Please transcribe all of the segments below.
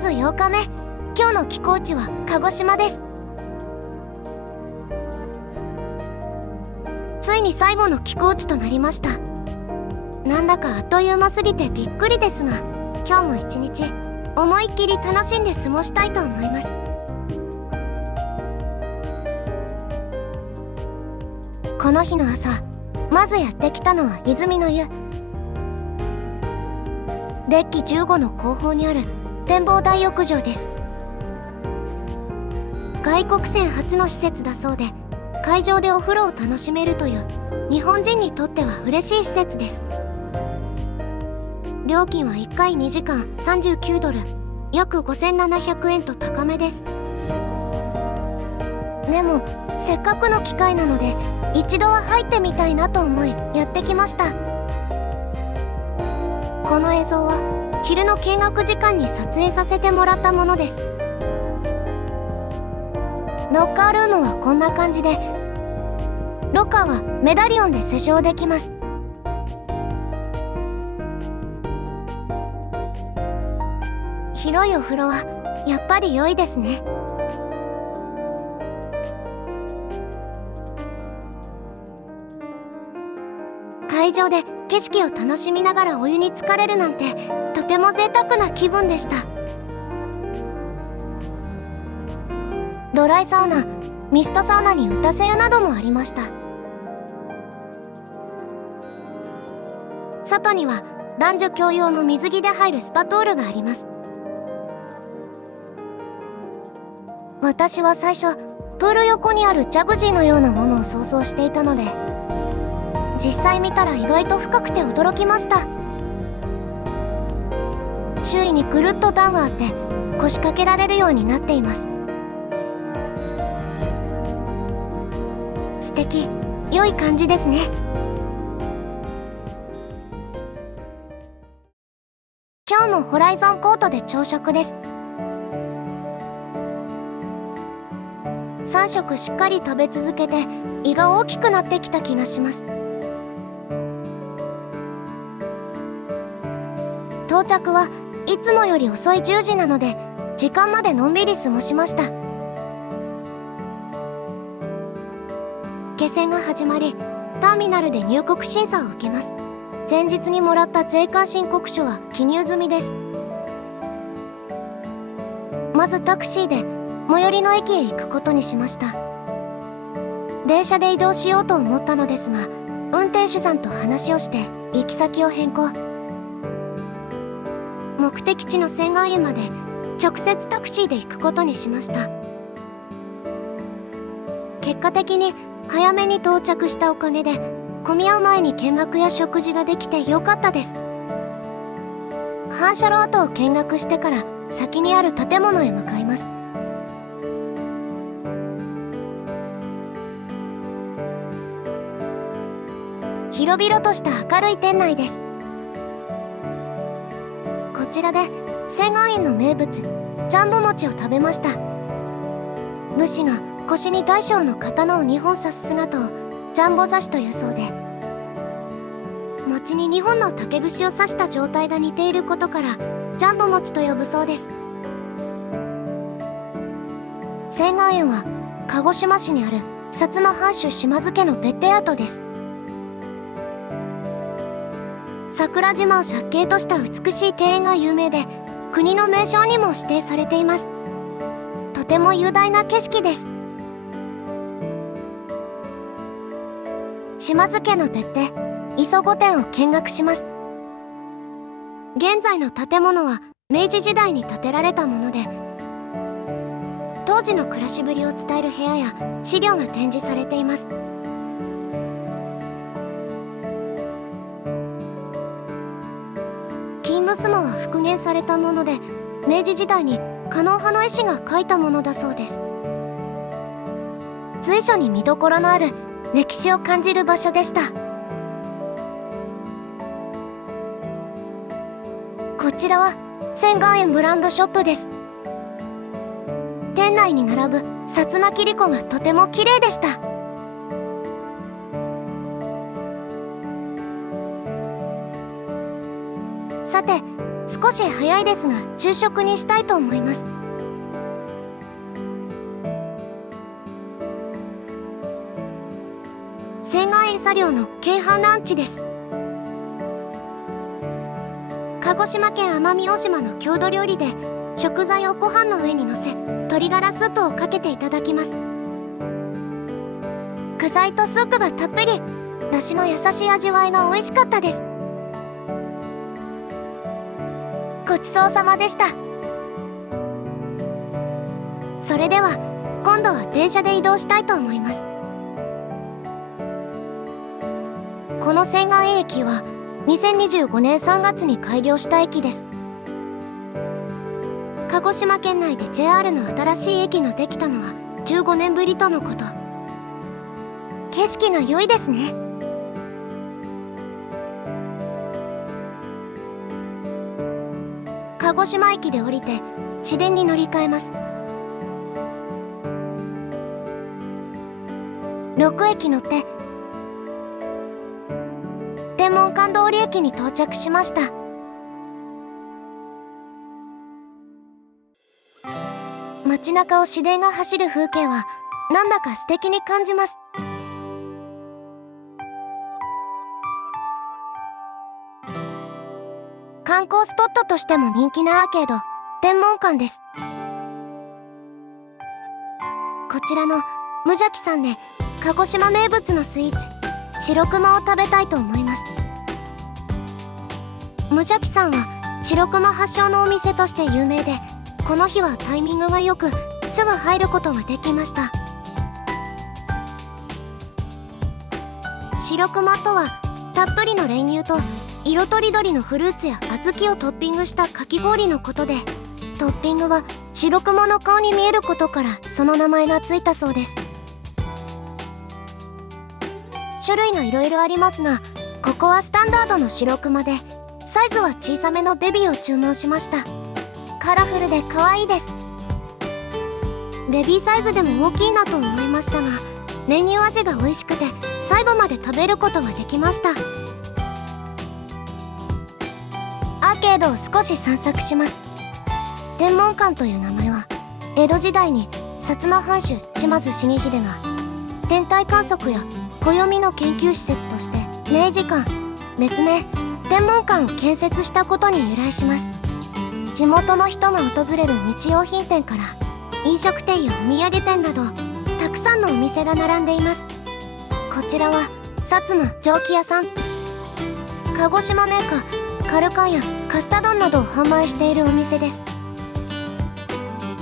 ず8日目、今日の寄港地は鹿児島です。ついに最後の寄港地となりました。なんだかあっという間すぎてびっくりですが、今日も一日思いっきり楽しんで過ごしたいと思います。この日の朝、まずやってきたのは泉の湯。デッキ15の後方にある展望台浴場です。外国船初の施設だそうで、海上でお風呂を楽しめるという日本人にとっては嬉しい施設です。料金は1回2時間39ドル、約5700円と高めです。でもせっかくの機会なので一度は入ってみたいなと思いやってきました。この映像は昼の見学時間に撮影させてもらったものです。ロッカールームはこんな感じで、ロッカーはメダリオンで施錠できます。広いお風呂はやっぱり良いですね。海上で景色を楽しみながらお湯に浸かれるなんてとても贅沢な気分でした。ドライサウナ、ミストサウナに打たせ湯などもありました。外には男女共用の水着で入るスパトールがあります。私は最初プール横にあるジャグジーのようなものを想像していたので、実際見たら意外と深くて驚きました。周囲にぐるっと段があって腰掛けられるようになっています。素敵、良い感じですね。今日もホライゾンコートで朝食です。3食しっかり食べ続けて胃が大きくなってきた気がします。到着はいつもより遅い10時なので時間までのんびり過ごしました。下船が始まり、ターミナルで入国審査を受けます。前日にもらった税関申告書は記入済みです。まずタクシーで最寄りの駅へ行くことにしました。電車で移動しようと思ったのですが、運転手さんと話をして行き先を変更。目的地の仙岩園まで直接タクシーで行くことにしました。結果的に早めに到着したおかげで混み合う前に見学や食事ができてよかったです。反射炉跡を見学してから先にある建物へ向かいます。広々とした明るい店内です。こちらで仙岩園の名物ジャンボ餅を食べました。武士が腰に大小の刀を2本刺す姿をジャンボ刺しというそうで、餅に2本の竹串を刺した状態が似ていることからジャンボ餅と呼ぶそうです。仙岩園は鹿児島市にある薩摩藩主島津家の別邸跡です。桜島を借景とした美しい庭園が有名で、国の名勝にも指定されています。とても雄大な景色です。島津家の別邸磯御殿を見学します。現在の建物は明治時代に建てられたもので、当時の暮らしぶりを伝える部屋や資料が展示されています。金襖は復元されたもので、明治時代に狩野派の絵師が描いたものだそうです。随所に見どころのある歴史を感じる場所でした。こちらは仙岩園ブランドショップです。店内に並ぶ薩摩切子がとても綺麗でした。さて、少し早いですが昼食にしたいと思います。青岸餌漁の京阪ランチです。鹿児島県奄美大島の郷土料理で、食材をご飯の上にのせ鶏ガラスープをかけていただきます。具材とスープがたっぷり、だしの優しい味わいが美味しかったです。ごちそうさまでした。それでは今度は電車で移動したいと思います。この青岸駅は2025年3月に開業した駅です。鹿児島県内で JR の新しい駅ができたのは15年ぶりとのこと。景色が良いですね。鹿児島駅で降りて市電に乗り換えます。6駅乗って天文館通り駅に到着しました。街中を市電が走る風景はなんだか素敵に感じます。観光スポットとしても人気なアーケード天文館です。こちらの無邪気さんで鹿児島名物のスイーツ白熊を食べたいと思います。無邪気さんは白熊発祥のお店として有名で、この日はタイミングが良くすぐ入ることができました。白熊とはたっぷりの練乳と色とりどりのフルーツや小豆をトッピングしたかき氷のことで、トッピングは白熊の顔に見えることからその名前がついたそうです。種類がいろいろありますが、ここはスタンダードの白熊で、サイズは小さめのベビーを注文しました。カラフルで可愛いです。ベビーサイズでも大きいなと思いましたが、練乳味が美味しくて最後まで食べることができました。アーケードを少し散策します。天文館という名前は江戸時代に薩摩藩主島津重秀が天体観測や暦の研究施設として明治館別名天文館を建設したことに由来します。地元の人が訪れる日用品店から飲食店やお土産店などたくさんのお店が並んでいます。こちらは薩摩蒸気屋さん。鹿児島メーカーカルカンやカスタ丼などを販売しているお店です。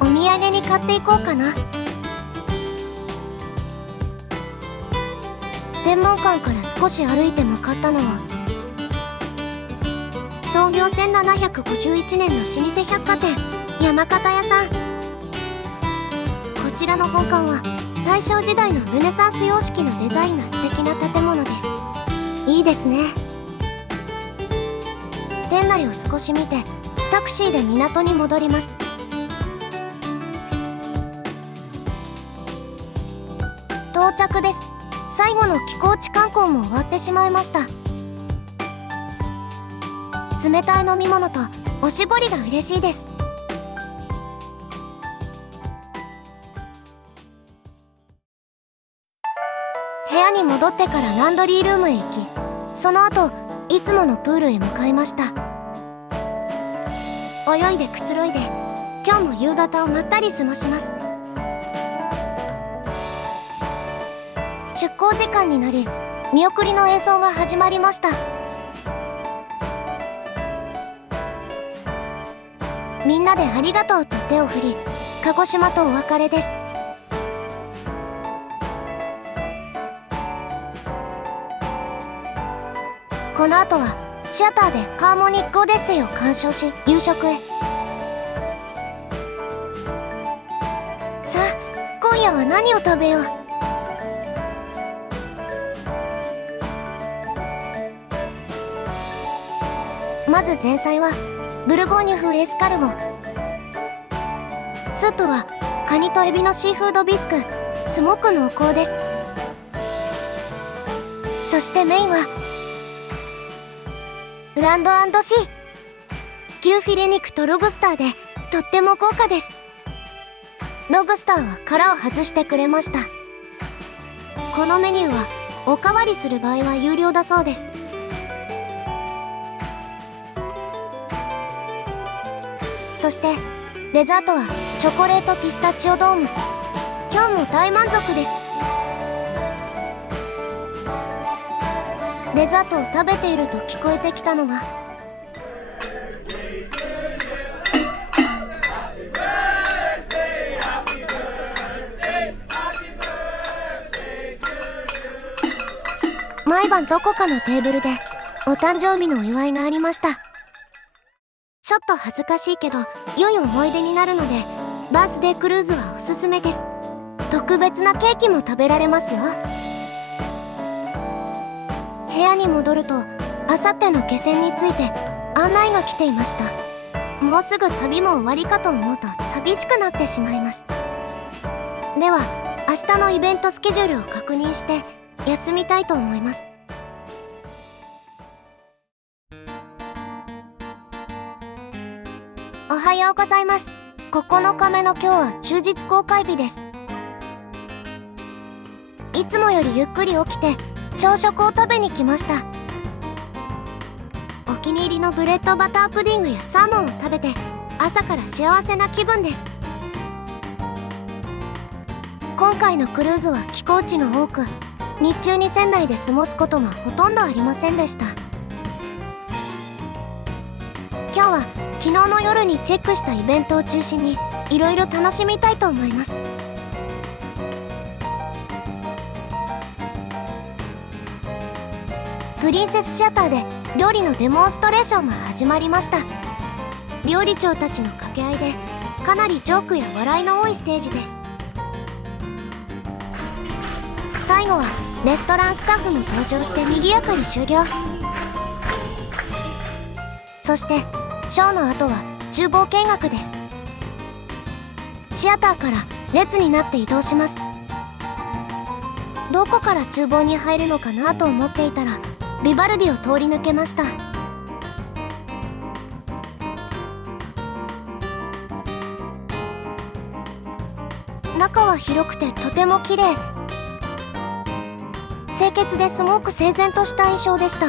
お土産に買っていこうかな。天文館から少し歩いて向かったのは創業1751年の老舗百貨店山形屋さん。こちらの本館は大正時代のルネサンス様式のデザインが素敵な建物です。いいですね。店内を少し見てタクシーで港に戻ります。到着です。最後の寄港地観光も終わってしまいました。冷たい飲み物とおしぼりが嬉しいです。部屋に戻ってからランドリールームへ行き、その後いつものプールへ向かいました。泳いでくつろいで今日も夕方をまったり過ごします。出港時間になり見送りの演奏が始まりました。みんなでありがとうと手を振り鹿児島とお別れです。この後はシアターでハーモニックオデッセイを鑑賞し夕食へ。さあ今夜は何を食べよう。まず前菜はブルゴーニュ風エスカルゴ。スープはカニとエビのシーフードビスク、すごく濃厚です。そしてメインはランド&シー。牛フィレ肉とロブスターでとっても豪華です。ロブスターは殻を外してくれました。このメニューはおかわりする場合は有料だそうです。そしてデザートはチョコレートピスタチオドーム。今日も大満足です。デザートを食べていると聞こえてきたのが毎晩どこかのテーブルでお誕生日のお祝いがありました。ちょっと恥ずかしいけど良い思い出になるのでバースデークルーズはおすすめです。特別なケーキも食べられますよ。部屋に戻るとあさっての下船について案内が来ていました。もうすぐ旅も終わりかと思うと寂しくなってしまいます。では明日のイベントスケジュールを確認して休みたいと思います。おはようございます。9日目の今日は忠実公開日です。いつもよりゆっくり起きて朝食を食べに来ました。お気に入りのブレッドバタープディングやサーモンを食べて朝から幸せな気分です。今回のクルーズは寄港地が多く日中に船内で過ごすことがほとんどありませんでした。今日は昨日の夜にチェックしたイベントを中心にいろいろ楽しみたいと思います。プリンセスシアターで料理のデモンストレーションが始まりました。料理長たちの掛け合いでかなりジョークや笑いの多いステージです。最後はレストランスタッフも登場して賑やかに終了。そしてショーの後は厨房見学です。シアターから列になって移動します。どこから厨房に入るのかなと思っていたらビバルディを通り抜けました。中は広くてとても綺麗。清潔ですごく整然とした印象でした。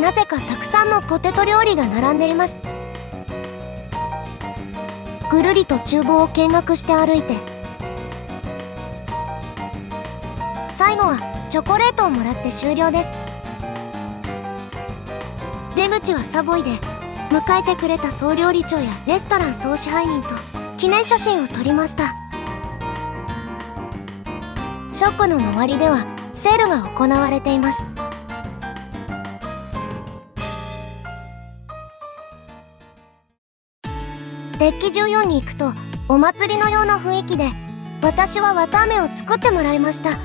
なぜかたくさんのポテト料理が並んでいます。ぐるりと厨房を見学して歩いて最後はチョコレートをもらって終了です。出口はサボイで迎えてくれた総料理長やレストラン総支配人と記念写真を撮りました。ショップの周りではセールが行われています。デッキ14に行くとお祭りのような雰囲気で私は綿あめを作ってもらいました。こ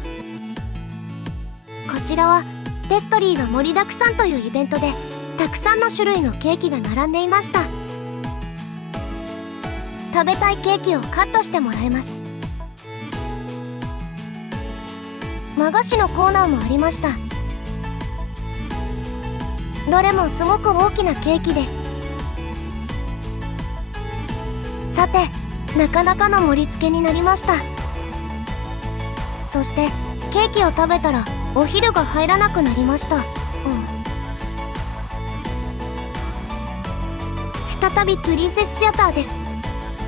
ちらはペストリーが盛りだくさんというイベントでたくさんの種類のケーキが並んでいました。食べたいケーキをカットしてもらえます。和菓子のコーナーもありました。どれもすごく大きなケーキです。さてなかなかの盛り付けになりました。そしてケーキを食べたらお昼が入らなくなりました。再びプリンセスシアターです。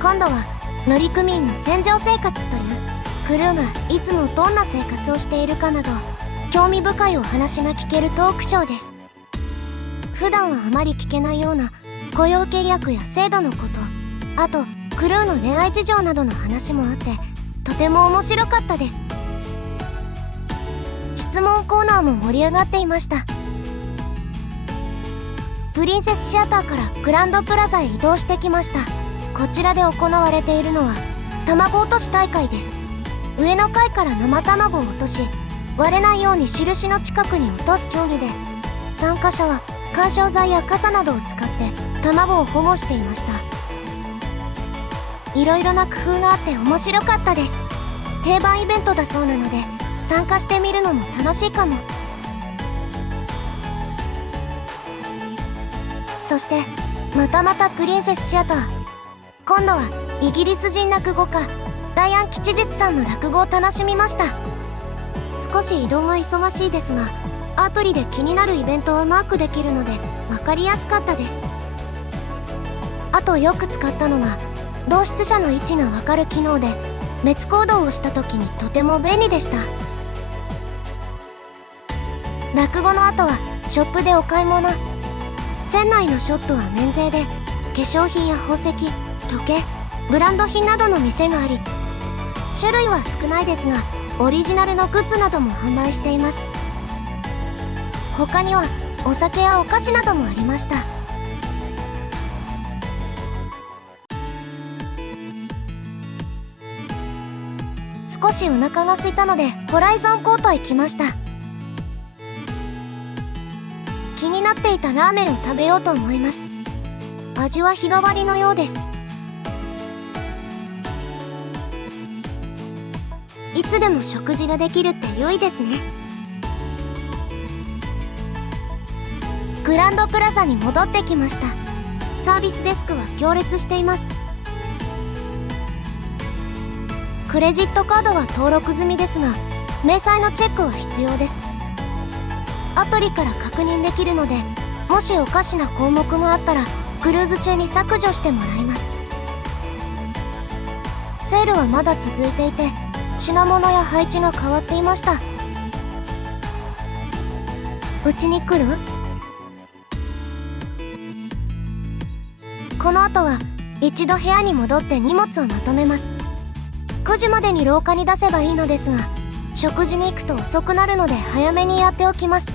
今度は乗組員の船上生活というクルーがいつもどんな生活をしているかなど興味深いお話が聞けるトークショーです。普段はあまり聞けないような雇用契約や制度のこと、あとクルーの恋愛事情などの話もあってとても面白かったです。質問コーナーも盛り上がっていました。プリンセスシアターからグランドプラザへ移動してきました。こちらで行われているのは卵落とし大会です。上の階から生卵を落とし割れないように印の近くに落とす競技で、参加者は緩衝材や傘などを使って卵を保護していました。いろいろな工夫があって面白かったです。定番イベントだそうなので参加してみるのも楽しいかも。そしてまたまたプリンセスシアター。今度はイギリス人落語家ダイアン吉実さんの落語を楽しみました。少し移動が忙しいですが、アプリで気になるイベントをマークできるので分かりやすかったです。あとよく使ったのが同室者の位置が分かる機能で、滅行動をした時にとても便利でした。落語の後はショップでお買い物。船内のショップは免税で、化粧品や宝石、時計、ブランド品などの店があり、種類は少ないですがオリジナルのグッズなども販売しています。他にはお酒やお菓子などもありました。少しお腹が空いたのでホライゾンコートへ来ました。気になっていたラーメンを食べようと思います。味は日替わりのようです。いつでも食事ができるって良いですね。グランドプラザに戻ってきました。サービスデスクは行列しています。クレジットカードは登録済みですが、明細のチェックは必要です。アプリから確認できるので、もしおかしな項目があったらクルーズ中に削除してもらいます。セールはまだ続いていて、品物や配置が変わっていました。うちに来る？この後は一度部屋に戻って荷物をまとめます。9時までに廊下に出せばいいのですが、食事に行くと遅くなるので早めにやっておきます。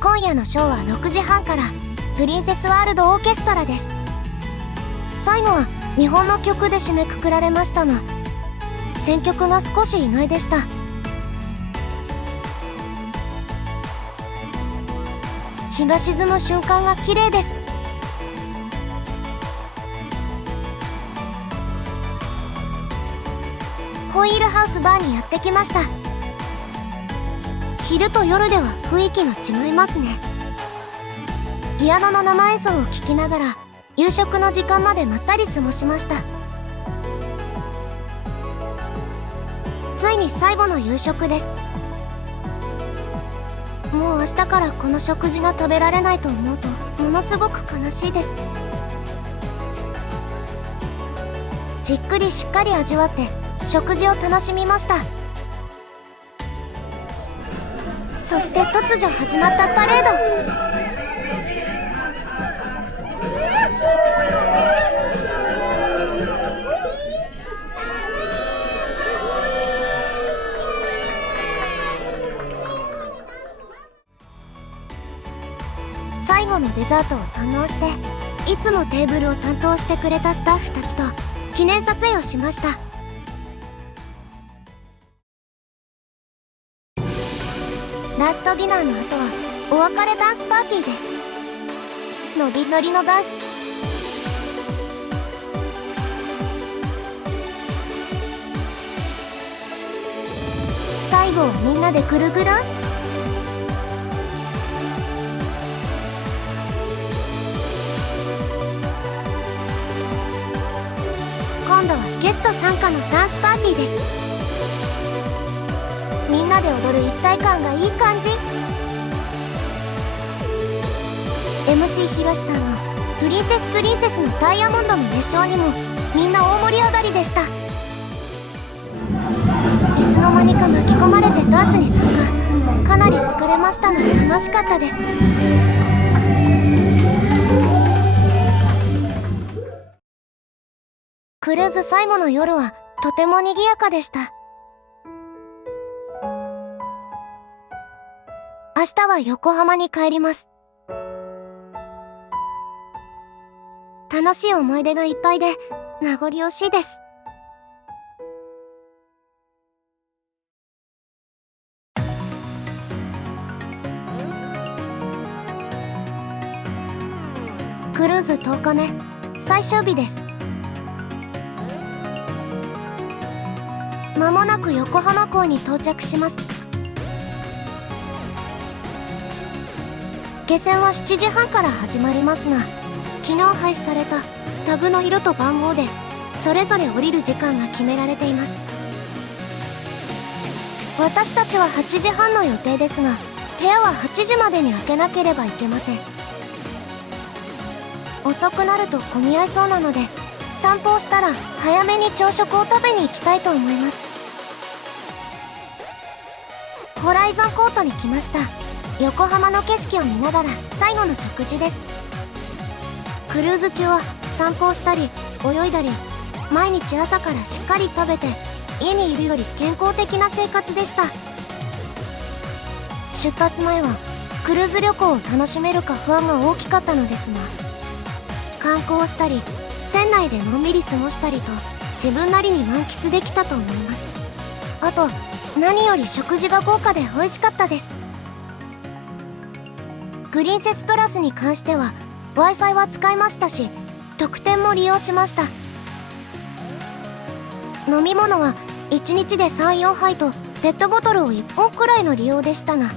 今夜のショーは6時半からプリンセスワールドオーケストラです。最後は日本の曲で締めくくられましたが、選曲が少し意外でした。日が沈む瞬間が綺麗です。ホイールハウスバーにやってきました。昼と夜では雰囲気が違いますね。ピアノの生演奏を聴きながら夕食の時間までまったり過ごしました。ついに最後の夕食です。もう明日からこの食事が食べられないと思うとものすごく悲しいです。じっくりしっかり味わって食事を楽しみました。そして突如始まったパレード。最後のデザートを堪能して、いつもテーブルを担当してくれたスタッフたちと記念撮影をしました。ラストディナーの後はお別れダンスパーティーです。ノリノリのダンス。最後はみんなでぐるぐる。今度はゲスト参加のダンスパーティーです。みんなで踊る一体感がいい感じ。 MC ひろしさんのプリンセスのダイヤモンドの熱唱にもみんな大盛り上がりでした。いつの間にか巻き込まれてダンスに参加。かなり疲れましたが楽しかったです。クルーズ最後の夜はとても賑やかでした。明日は横浜に帰ります。楽しい思い出がいっぱいで名残惜しいです。クルーズ10日目、最終日です。まもなく横浜港に到着します。下船は7時半から始まりますが、昨日配布されたタグの色と番号でそれぞれ降りる時間が決められています。私たちは8時半の予定ですが、部屋は8時までに開けなければいけません。遅くなると混み合いそうなので、散歩をしたら早めに朝食を食べに行きたいと思います。ホライゾンコートに来ました。横浜の景色を見ながら最後の食事です。クルーズ中は散歩をしたり泳いだり、毎日朝からしっかり食べて、家にいるより健康的な生活でした。出発前はクルーズ旅行を楽しめるか不安が大きかったのですが、観光をしたり船内でのんびり過ごしたりと自分なりに満喫できたと思います。あと何より食事が豪華で美味しかったです。プリンセスクラスに関しては Wi-Fi は使いましたし、特典も利用しました。飲み物は1日で 3,4 杯とペットボトルを1本くらいの利用でしたが、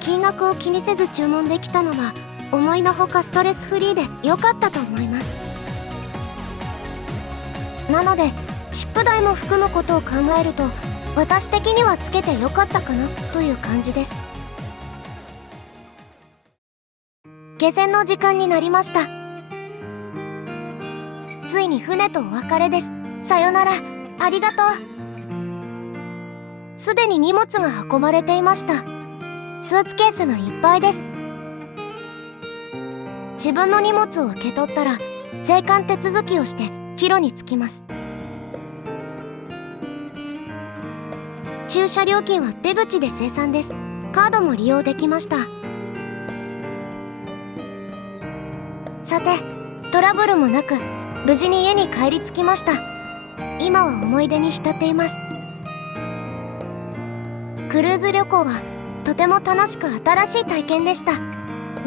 金額を気にせず注文できたのは思いのほかストレスフリーで良かったと思います。なのでチップ代も含むことを考えると、私的にはつけて良かったかなという感じです。下船の時間になりました。ついに船とお別れです。さよなら、ありがとう。すでに荷物が運ばれていました。スーツケースがいっぱいです。自分の荷物を受け取ったら税関手続きをして帰路に着きます。駐車料金は出口で精算です。カードも利用できました。さて、トラブルもなく無事に家に帰り着きました。今は思い出に浸っています。クルーズ旅行はとても楽しく新しい体験でした。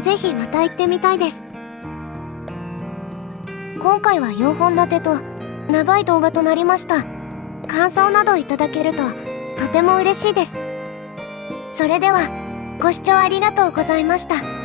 ぜひまた行ってみたいです。今回は4本立てと長い動画となりました。感想などいただけるととても嬉しいです。それではご視聴ありがとうございました。